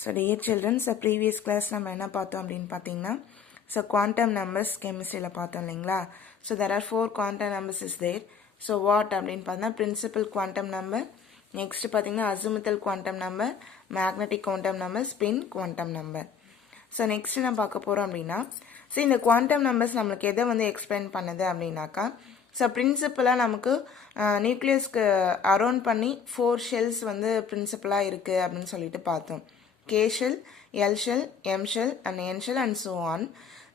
So dear children, previous class நம்ம என்ன பார்த்தோம் அப்படின்னு பார்த்தீங்கன்னா quantum numbers chemistryல பார்த்தோம் இல்லைங்களா. So there are 4 quantum numbers is there. So what அப்படின்னு பார்த்தா principal quantum number, next பார்த்தீங்கன்னா azimuthal quantum number, magnetic quantum number, spin quantum number. So next நான் பார்க்க போறோம் அப்படின்னா இந்த quantum numbers நம்மளுக்கு எதை வந்து எக்ஸ்பிளைன் பண்ணுது அப்படின்னாக்கா பிரின்சிபலாக நமக்கு நியூக்ளியஸ்க்கு அரௌண்ட் பண்ணி 4 ஷெல்ஸ் வந்து பிரின்சிபலாக இருக்குது அப்படின்னு சொல்லிட்டு பார்த்தோம். K shell, L shell, M shell and N shell and so on.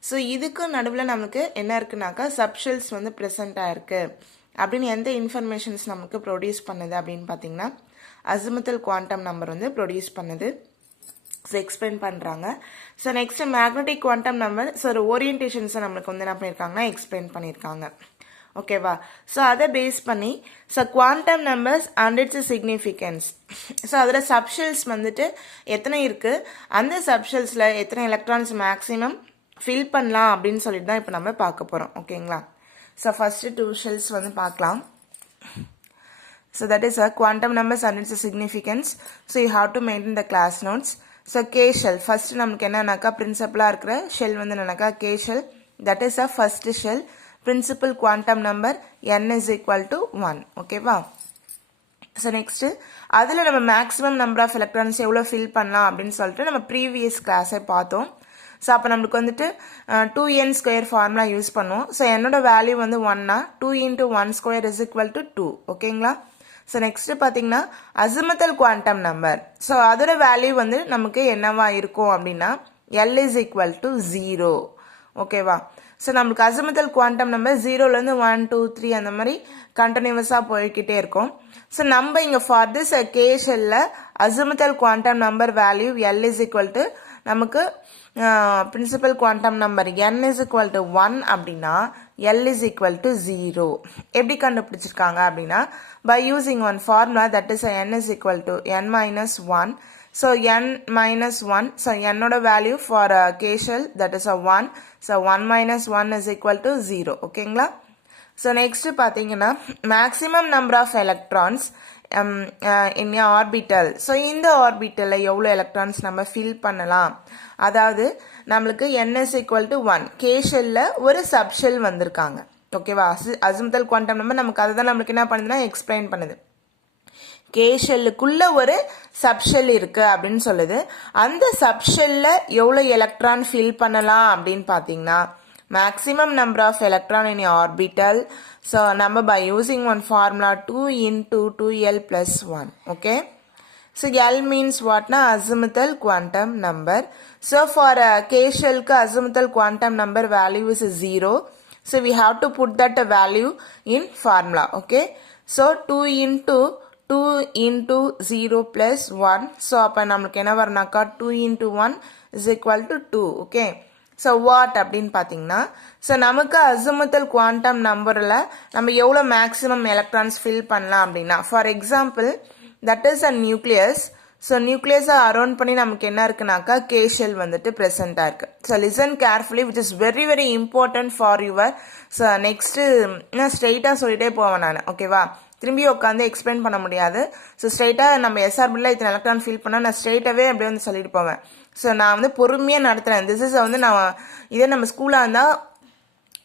So இதுக்கு நடுவில் நமக்கு என்ன இருக்குனாக்கா சப்ஷெல்ஸ் வந்து ப்ரெசென்ட் ஆயிருக்கு அப்படின்னு எந்த இன்ஃபர்மேஷன்ஸ் நமக்கு ப்ரொடியூஸ் பண்ணுது அப்படின்னு பார்த்தீங்கன்னா அசிமுத்தல் குவாண்டம் நம்பர் வந்து ப்ரொடியூஸ் பண்ணுது. ஸோ எக்ஸ்பிளைன் பண்ணுறாங்க. So next magnetic quantum number ஓரியன்டேஷன்ஸை நம்மளுக்கு வந்து என்ன பண்ணியிருக்காங்கன்னா எக்ஸ்பிளைன் பண்ணியிருக்காங்க. ஓகேவா. ஸோ அதை பேஸ் பண்ணி quantum numbers and it's significance. So அதில் சப்ஷெல்ஸ் வந்துட்டு எத்தனை இருக்குது, அந்த சப்ஷெல்ஸில் எத்தனை எலக்ட்ரான்ஸ் மேக்ஸிமம் ஃபில் பண்ணலாம் அப்படின்னு சொல்லிட்டு தான் இப்போ நம்ம பார்க்க போகிறோம். ஓகேங்களா. ஸோ ஃபஸ்ட்டு 2 ஷெல்ஸ் வந்து பார்க்கலாம். So that is quantum numbers and its significance. So you have to maintain the class notes. So K shell first நமக்கு என்னன்னாக்கா பிரின்சிபலா இருக்கிற ஷெல் வந்து என்னன்னாக்கா K shell, that is a first shell. Principal quantum number n is equal to 1. ஓகேவா. So next அதில் நம்ம maximum number of electrons எவ்வளோ fill பண்ணலாம் அப்படின்னு சொல்லிட்டு நம்ம ப்ரீவியஸ் கிளாஸை பார்த்தோம். ஸோ அப்போ நம்மளுக்கு வந்துட்டு 2n² ஃபார்முலா யூஸ் பண்ணுவோம். ஸோ என்னோட வேல்யூ வந்து 1னா 2 × 1² is equal to 2. ஓகேங்களா. ஸோ நெக்ஸ்ட் பார்த்தீங்கன்னா அசிமுத்தல் குவாண்டம் நம்பர். ஸோ அதோட வேல்யூ வந்து நமக்கு என்னவா இருக்கும் அப்படின்னா L is equal to 0. ஓகேவா. ஸோ நம்மளுக்கு அசிமுத்தல் குவாண்டம் நம்பர் 0லேருந்து 1, 2, 3 அந்த மாதிரி கண்டினியூஸாக போய்கிட்டே இருக்கும். ஸோ நம்ம இங்கே ஃபார் திஸ் கே ஷெல்ல azimuthal quantum number value L is equal to நமக்கு principal quantum number n is equal to 1 அப்படின்னா L is equal to 0. எப்படி கண்டுபிடிச்சிருக்காங்க அப்படின்னா by using one formula, that is n is equal to n minus 1. So n minus 1, so n ஓட value for K shell, that is a 1. So 1 minus 1 is equal to 0. ஓகேங்களா. So next பார்த்தீங்கன்னா maximum number of electrons in a orbital. So இந்த ஆர்பிட்டல்ல எவ்வளோ electrons நம்ம fill பண்ணலாம், அதாவது நம்மளுக்கு n is equal to 1. K ஷெல்ல ஒரு சப்ஷெல் வந்திருக்காங்க. ஓகேவா. அசிமுத்தல் குவாண்டம் நம்பர் நமக்கு அதுதான் நம்மளுக்கு என்ன பண்ணுதுன்னா எக்ஸ்பிளைன் பண்ணுது. K ஷெல்லுக்குள்ள ஒரு சப்ஷெல் இருக்கு அப்படின்னு சொல்லுது. அந்த சப்ஷெல்ல எவ்வளோ எலக்ட்ரான் ஃபில் பண்ணலாம் அப்படின்னு பார்த்தீங்கன்னா maximum number of electron in orbital. So number by using one formula 2 × 2l plus 1. Okay. So L means what na azimuthal quantum number. So for K shell ka azimuthal quantum number value is 0. So we have to put that value in formula. Okay. So 2 × 0 plus 1. So அப்ப நமக்கு என்ன வரனாக்கா 2 × 1 is equal to 2. Okay. So what அப்படின்னு பார்த்தீங்கன்னா நமக்கு azimuthal quantum நம்பரில் நம்ம எவ்வளோ maximum electrons fill பண்ணலாம் அப்படின்னா for example that is a nucleus. So நியூக்ளியஸை அரௌண்ட் பண்ணி நமக்கு என்ன இருக்குனாக்கா K ஷெல் வந்துட்டு ப்ரெசென்ட்டாக இருக்கு. So listen carefully, which is very very important for your. So next நான் ஸ்ட்ரெயிட்டாக சொல்லிட்டே போவேன் நான். ஓகேவா. திரும்பி உட்காந்து எக்ஸ்பிளைன் பண்ண முடியாது. ஸோ ஸ்ட்ரெயிட்டாக நம்ம எஸ்ஆர்பியில் இத்தனை எலக்ட்ரான் ஃபில் பண்ணால் நான் ஸ்ட்ரெயிட்டாகவே அப்படியே வந்து சொல்லிட்டு போவேன். ஸோ நான் வந்து பொறுமையாக நடத்துகிறேன். திஸ் இஸ் வந்து நான் இதே நம்ம ஸ்கூலாக இருந்தால்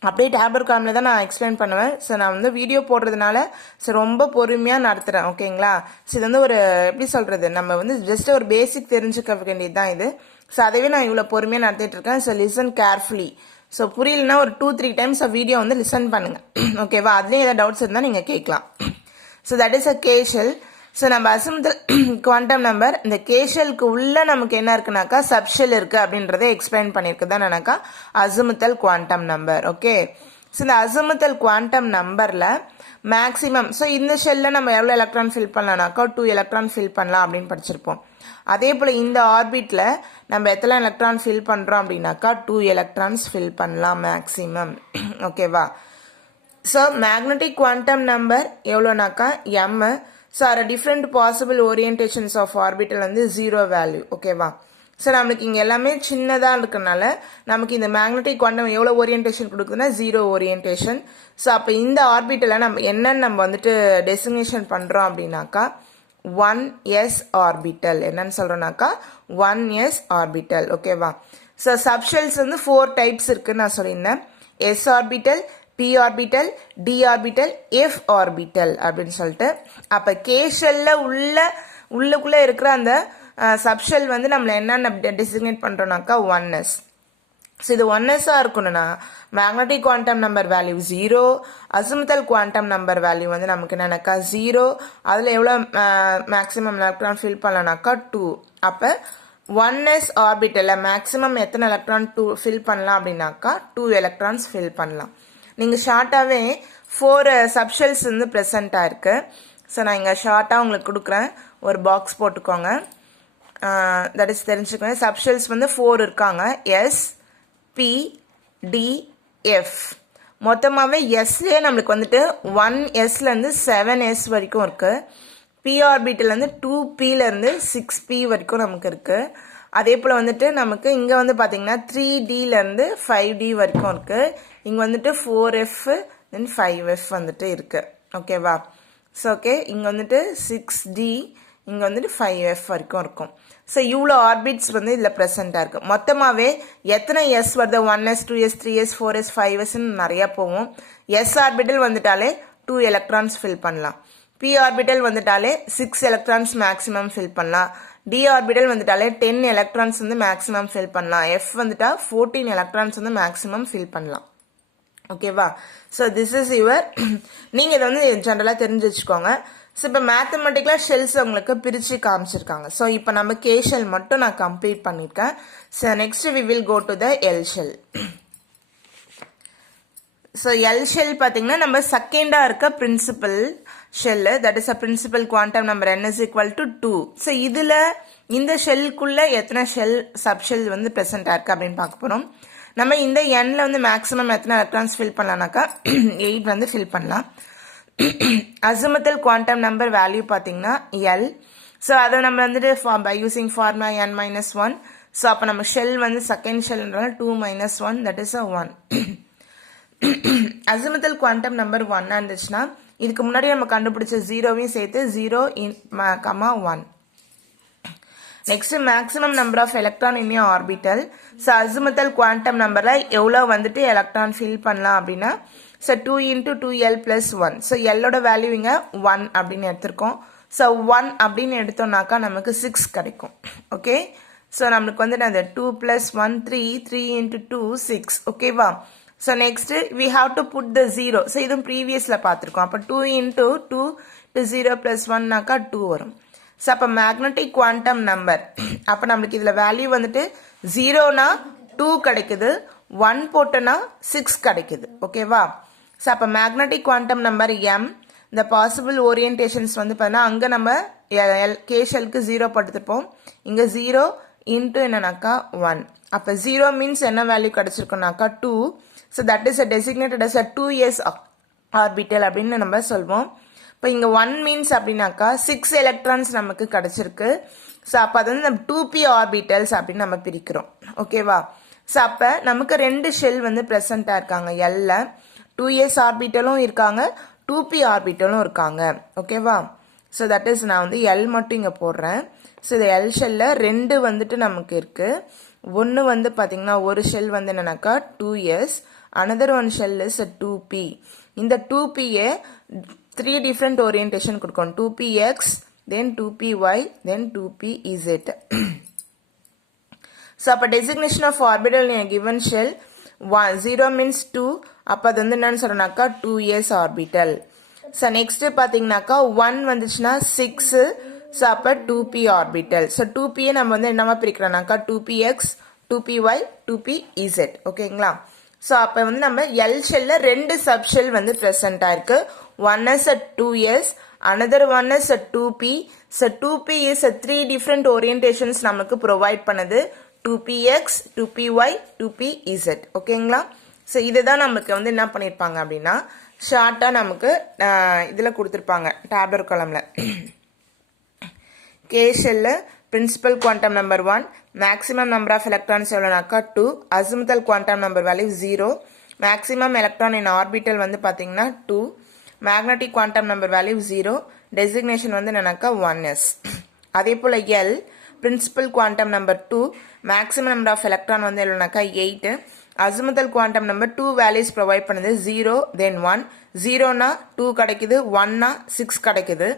அப்படியே டேப்லெட் காமில் தான் நான் எக்ஸ்பிளைன் பண்ணுவேன். ஸோ நான் வந்து வீடியோ போடுறதுனால ரொம்ப பொறுமையாக நடத்துகிறேன். ஓகேங்களா. ஸோ இது வந்து ஒரு எப்படி சொல்கிறது, நம்ம வந்து ஜஸ்ட் ஒரு பேசிக் தெரிஞ்சுக்க வேண்டியது தான் இது. ஸோ அதவே நான் இவ்வளோ பொறுமையாக நடத்திட்டு இருக்கேன். So listen carefully. ஸோ புரியலன்னா ஒரு 2-3 டைம்ஸ் வீடியோ வந்து லிசன் பண்ணுங்கள். ஓகேவா. அதுலேயும் ஏதாவது டவுட்ஸ் இருந்தால் நீங்கள் கேட்கலாம். So that is a K shell. So நம்ம அசிமுத்தல் குவாண்டம் நம்பர் இந்த K ஷெல்க்கு உள்ள நமக்கு என்ன இருக்குனாக்கா சப்ஷெல் இருக்கு அப்படின்றத எக்ஸ்பிளைன் பண்ணியிருக்கு தான் என்னக்கா azimuthal quantum number. Okay. So இந்த அசிமுத்தல் குவாண்டம் நம்பரில் மேக்ஸிமம் இந்த ஷெல்ல நம்ம எவ்வளோ எலக்ட்ரான் ஃபில் பண்ணலாம்னாக்கா 2 எலக்ட்ரான் ஃபில் பண்ணலாம் அப்படின்னு படிச்சிருப்போம். அதே போல் இந்த ஆர்பிட்டில் நம்ம எத்தனை எலக்ட்ரான் ஃபில் பண்ணுறோம் அப்படின்னாக்கா 2 எலக்ட்ரான்ஸ் ஃபில் பண்ணலாம் மேக்ஸிமம். ஓகேவா. ஸோ மேக்னெட்டிக் குவாண்டம் நம்பர் எவ்வளோனாக்கா m. So are different possible orientations of orbital வந்து 0 வேல்யூ. ஓகேவா. ஸோ நம்மளுக்கு இங்கே எல்லாமே சின்னதாக இருக்கனால நமக்கு இந்த மேக்னெட்டிக் குவாண்டம் எவ்வளோ ஓரியன்டேஷன் கொடுக்குதுன்னா 0 ஓரியன்டேஷன். ஸோ அப்போ இந்த ஆர்பிட்டலை நம்ம என்னன்னு நம்ம வந்துட்டு டெசிக்னேஷன் பண்ணுறோம் அப்படின்னாக்கா 1s ஆர்பிட்டல். என்னன்னு சொல்கிறோன்னாக்கா 1s ஆர்பிட்டல். ஓகேவா? ஸோ சப்ஷெல்ஸ் வந்து 4 டைப்ஸ் இருக்குன்னு நான் சொல்லியிருந்தேன். s orbital, p orbital, d orbital, f orbital அப்படின்னு சொல்லிட்டு. அப்போ k ஷெல்ல உள்ளுக்குள்ளே இருக்கிற அந்த சப்ஷெல் வந்து நம்மளை என்னென்ன டெசிக்னேட் பண்ணுறோன்னாக்கா 1s. ஸோ இது 1s-ஆக இருக்கணும்னா magnetic quantum number value 0, azimuthal quantum number value வந்து நமக்கு என்னன்னாக்கா 0, அதில் எவ்வளோ மேக்ஸிமம் எலக்ட்ரான் ஃபில் பண்ணலாம்னாக்கா 2. அப்போ 1s ஆர்பிட்டலில் மேக்ஸிமம் எத்தனை எலக்ட்ரான் ஃபில் பண்ணலாம் அப்படின்னாக்கா 2 எலக்ட்ரான்ஸ் ஃபில் பண்ணலாம். நீங்கள் ஷார்ட்டாகவே 4 சப்ஷெல்ஸ் வந்து ப்ரெசண்ட்டாக இருக்குது. ஸோ நான் இங்கே ஷார்ட்டாக உங்களுக்கு கொடுக்குறேன், ஒரு பாக்ஸ் போட்டுக்கோங்க. தட் இஸ் தெரிஞ்சுக்கோங்க. சப்ஷெல்ஸ் வந்து 4 இருக்காங்க. S, P, D, F. மொத்தமாகவே எஸ்லேயே நம்மளுக்கு வந்துட்டு 1sலேருந்து 7s வரைக்கும் இருக்குது. பி ஆர்பிட்டிலேருந்து 2pலேருந்து 6p வரைக்கும் நமக்கு இருக்குது. அதே போல் வந்துட்டு நமக்கு இங்கே வந்து பார்த்திங்கன்னா 3dலேருந்து 5d வரைக்கும் இருக்குது. இங்கே வந்துட்டு 4f தென் 5f வந்துட்டு இருக்குது. ஓகேவா? ஸோ ஓகே, இங்கே வந்துட்டு 6d, இங்கே வந்துட்டு 5f வரைக்கும் இருக்கும். ஸோ இவ்வளோ ஆர்பிட்ஸ் வந்து இதில் ப்ரெசென்ட்டாக இருக்குது. மொத்தமாகவே எத்தனை எஸ் வருது? 1s, 2s, 3s, 4s, 5sன்னு நிறையா போவோம். எஸ் ஆர்பிட்டல் வந்துட்டாலே 2 எலக்ட்ரான்ஸ் ஃபில் பண்ணலாம். பி ஆர்பிட்டல் வந்துட்டாலே 6 எலக்ட்ரான்ஸ் மேக்ஸிமம் ஃபில் பண்ணலாம். டி ஆர்பிட்டல் வந்துட்டாலே 10 எலக்ட்ரான்ஸ் வந்து மேக்ஸிமம் ஃபில் பண்ணலாம். எஃப் வந்துட்டா 14 எலக்ட்ரான்ஸ் வந்து மேக்ஸிமம் ஃபில் பண்ணலாம். ஓகேவா? ஸோ திஸ் இஸ் யுவர் நீங்கள் இதை வந்து ஜென்ரலாக தெரிஞ்சு வச்சுக்கோங்க. ஸோ இப்போ மேத்தமெட்டிக்கலாக ஷெல்ஸ் உங்களுக்கு பிரித்து காமிச்சிருக்காங்க. ஸோ இப்போ நம்ம கே ஷெல் மட்டும் நான் கம்ப்ளீட் பண்ணியிருக்கேன். So next we will go to the L shell. So L shell பார்த்தீங்கன்னா நம்ம செகண்டாக இருக்க principal shell, that is a principal quantum number n is equal to 2. So இதில் இந்த ஷெல்லுக்குள்ளே எத்தனை சப்ஷெல் வந்து ப்ரெசென்ட்டாக இருக்குது அப்படின்னு பார்க்க போகிறோம். நம்ம இந்த எண்ணில் வந்து மேக்ஸிமம் எத்தனை எலக்ட்ரான்ஸ் ஃபில் பண்ணலாம்னாக்கா 8 வந்து ஃபில் பண்ணலாம். அசிமுத்தல் குவாண்டம் நம்பர் வேல்யூ பார்த்தீங்கன்னா எல். ஸோ அதை நம்ம வந்துட்டு by using formula n-1. So அப்போ நம்ம ஷெல் வந்து செகண்ட் ஷெல்ன்றனால 2 - 1 that is 1. Azimuthal quantum number 1 இருந்துச்சுன்னா இதுக்கு முன்னாடி நம்ம கண்டுபிடிச்ச 0வையும் சேர்த்து 0, 1. Next maximum number of electron in orbital. So azimuthal quantum நம்பரில் எவ்வளோ வந்துட்டு எலக்ட்ரான் ஃபில் பண்ணலாம் அப்படின்னா ஸோ 2 × 2l + 1. ஸோ எல்லோட வேல்யூ இங்கே 1 அப்படின்னு எடுத்திருக்கோம். ஸோ 1 அப்படின்னு எடுத்தோம்னாக்கா நமக்கு 6 கிடைக்கும். ஓகே, ஸோ நம்மளுக்கு வந்துட்டு அந்த 2 + 1 3, 3 × 2 6. ஓகேவா? So next we have to put the 0. ஸோ இதுவும் ப்ரீவியஸில் பார்த்துருக்கோம். அப்போ 2 × 2 0 + 1னாக்கா 2 வரும். ஸோ அப்போ மேக்னட்டிக் குவாண்டம் நம்பர் அப்போ நம்மளுக்கு இதில் வேல்யூ வந்துட்டு 0னா 2 கிடைக்குது, 1 போட்டோன்னா 6 கிடைக்குது. ஓகேவா? ஸோ அப்போ மேக்னட்டிக் குவாண்டம் நம்பர் m. இந்த பாசிபிள் ஓரியன்டேஷன்ஸ் வந்து பார்த்தீங்கன்னா அங்கே நம்ம கே ஷெல்க்கு 0 போட்டுருப்போம். இங்கே 0 × என்னன்னாக்கா 1. அப்போ 0 மீன்ஸ் என்ன வேல்யூ கிடச்சிருக்கோம்னாக்கா 2. So that is designated as 2s orbital அப்படின்னு நம்ம சொல்வோம். இப்போ இங்கே 1 மீன்ஸ் அப்படின்னாக்கா 6 எலக்ட்ரான்ஸ் நமக்கு கிடச்சிருக்கு. ஸோ அப்போ அது வந்து நம்ம 2p ஆர்பிட்டல்ஸ் அப்படின்னு நம்ம பிரிக்கிறோம். ஓகேவா? ஸோ அப்போ நமக்கு 2 ஷெல் வந்து ப்ரெசண்ட்டாக இருக்காங்க. எல்ல 2s ஆர்பிட்டலும் இருக்காங்க, 2p ஆர்பிட்டலும் இருக்காங்க. ஓகேவா? ஸோ தட் இஸ் நான் வந்து எல் மட்டும் இங்கே போடுறேன். ஸோ இந்த எல் ஷெல்லில் 2 வந்துட்டு நமக்கு இருக்குது. ஒன்று வந்து பார்த்தீங்கன்னா ஒரு ஷெல் வந்து என்னன்னாக்கா 2s, another one shell is a 2p. இந்த 2pயை 3 different orientation கொடுக்கும். 2px, then 2py, then 2pz. So அப்போ designation of orbital in a given shell 0 means 2. அப்போ அது வந்து என்னன்னு சொல்றோம்னாக்கா 2s ஆர்பிட்டல். ஸோ நெக்ஸ்ட் பார்த்தீங்கன்னாக்கா 1 வந்துச்சுன்னா 6. ஸோ அப்போ 2p ஆர்பிட்டல். ஸோ 2pயை நம்ம வந்து என்னமா பிரிக்கிறோம்னாக்கா 2px, 2py, 2pz. ஓகேங்களா? ஸோ அப்போ வந்து நம்ம எல் ஷெல்ல 2 சப் ஷெல் வந்து ப்ரெசென்ட்டாக இருக்கு. One is a 2s, another one is a 2p. So 2p is a 3 different orientations நமக்கு provide பண்ணுது. 2px, 2py, 2pz. ஓகேங்களா? ஸோ இதுதான் நமக்கு வந்து என்ன பண்ணியிருப்பாங்க அப்படின்னா ஷார்ட்டாக நமக்கு இதில் கொடுத்துருப்பாங்க டேப்லர் காலமில். K shell principal quantum number 1, maximum number of electrons எவ்வளோனாக்கா 2, azimuthal quantum number value 0, maximum electron in orbital வந்து பார்த்தீங்கன்னா 2, magnetic quantum number value 0, designation வந்து என்னன்னாக்கா 1s. அதே போல் L principal quantum number 2, maximum number of electron வந்து எவ்வளோனாக்கா 8. Azimuthal quantum number 2 values provide பண்ணுது, 0 தென் 1. 0னா 2 கிடைக்குது, 1னா 6 கிடைக்குது.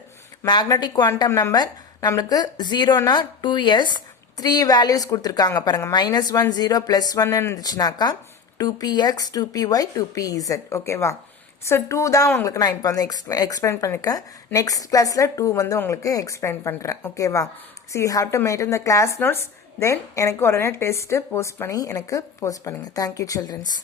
மேக்னெட்டிக் குவாண்டம் நம்பர் நம்மளுக்கு 0னா 2s, 3 வேல்யூஸ் கொடுத்துருக்காங்க பாருங்கள், -1 0 +1 இருந்துச்சுனாக்கா 2px 2py 2pz. ஓகேவா? ஸோ 2 தான் உங்களுக்கு நான் இப்போ வந்து எக்ஸ்பிளைன் பண்ணியிருக்கேன். நெக்ஸ்ட் கிளாஸில் 2 வந்து உங்களுக்கு எக்ஸ்பிளைன் பண்ணுறேன். ஓகேவா? So you have to maintain the class notes. Then எனக்கு உடனே டெஸ்ட்டு போஸ்ட் பண்ணி எனக்கு போஸ்ட் பண்ணுங்கள். Thank you children's.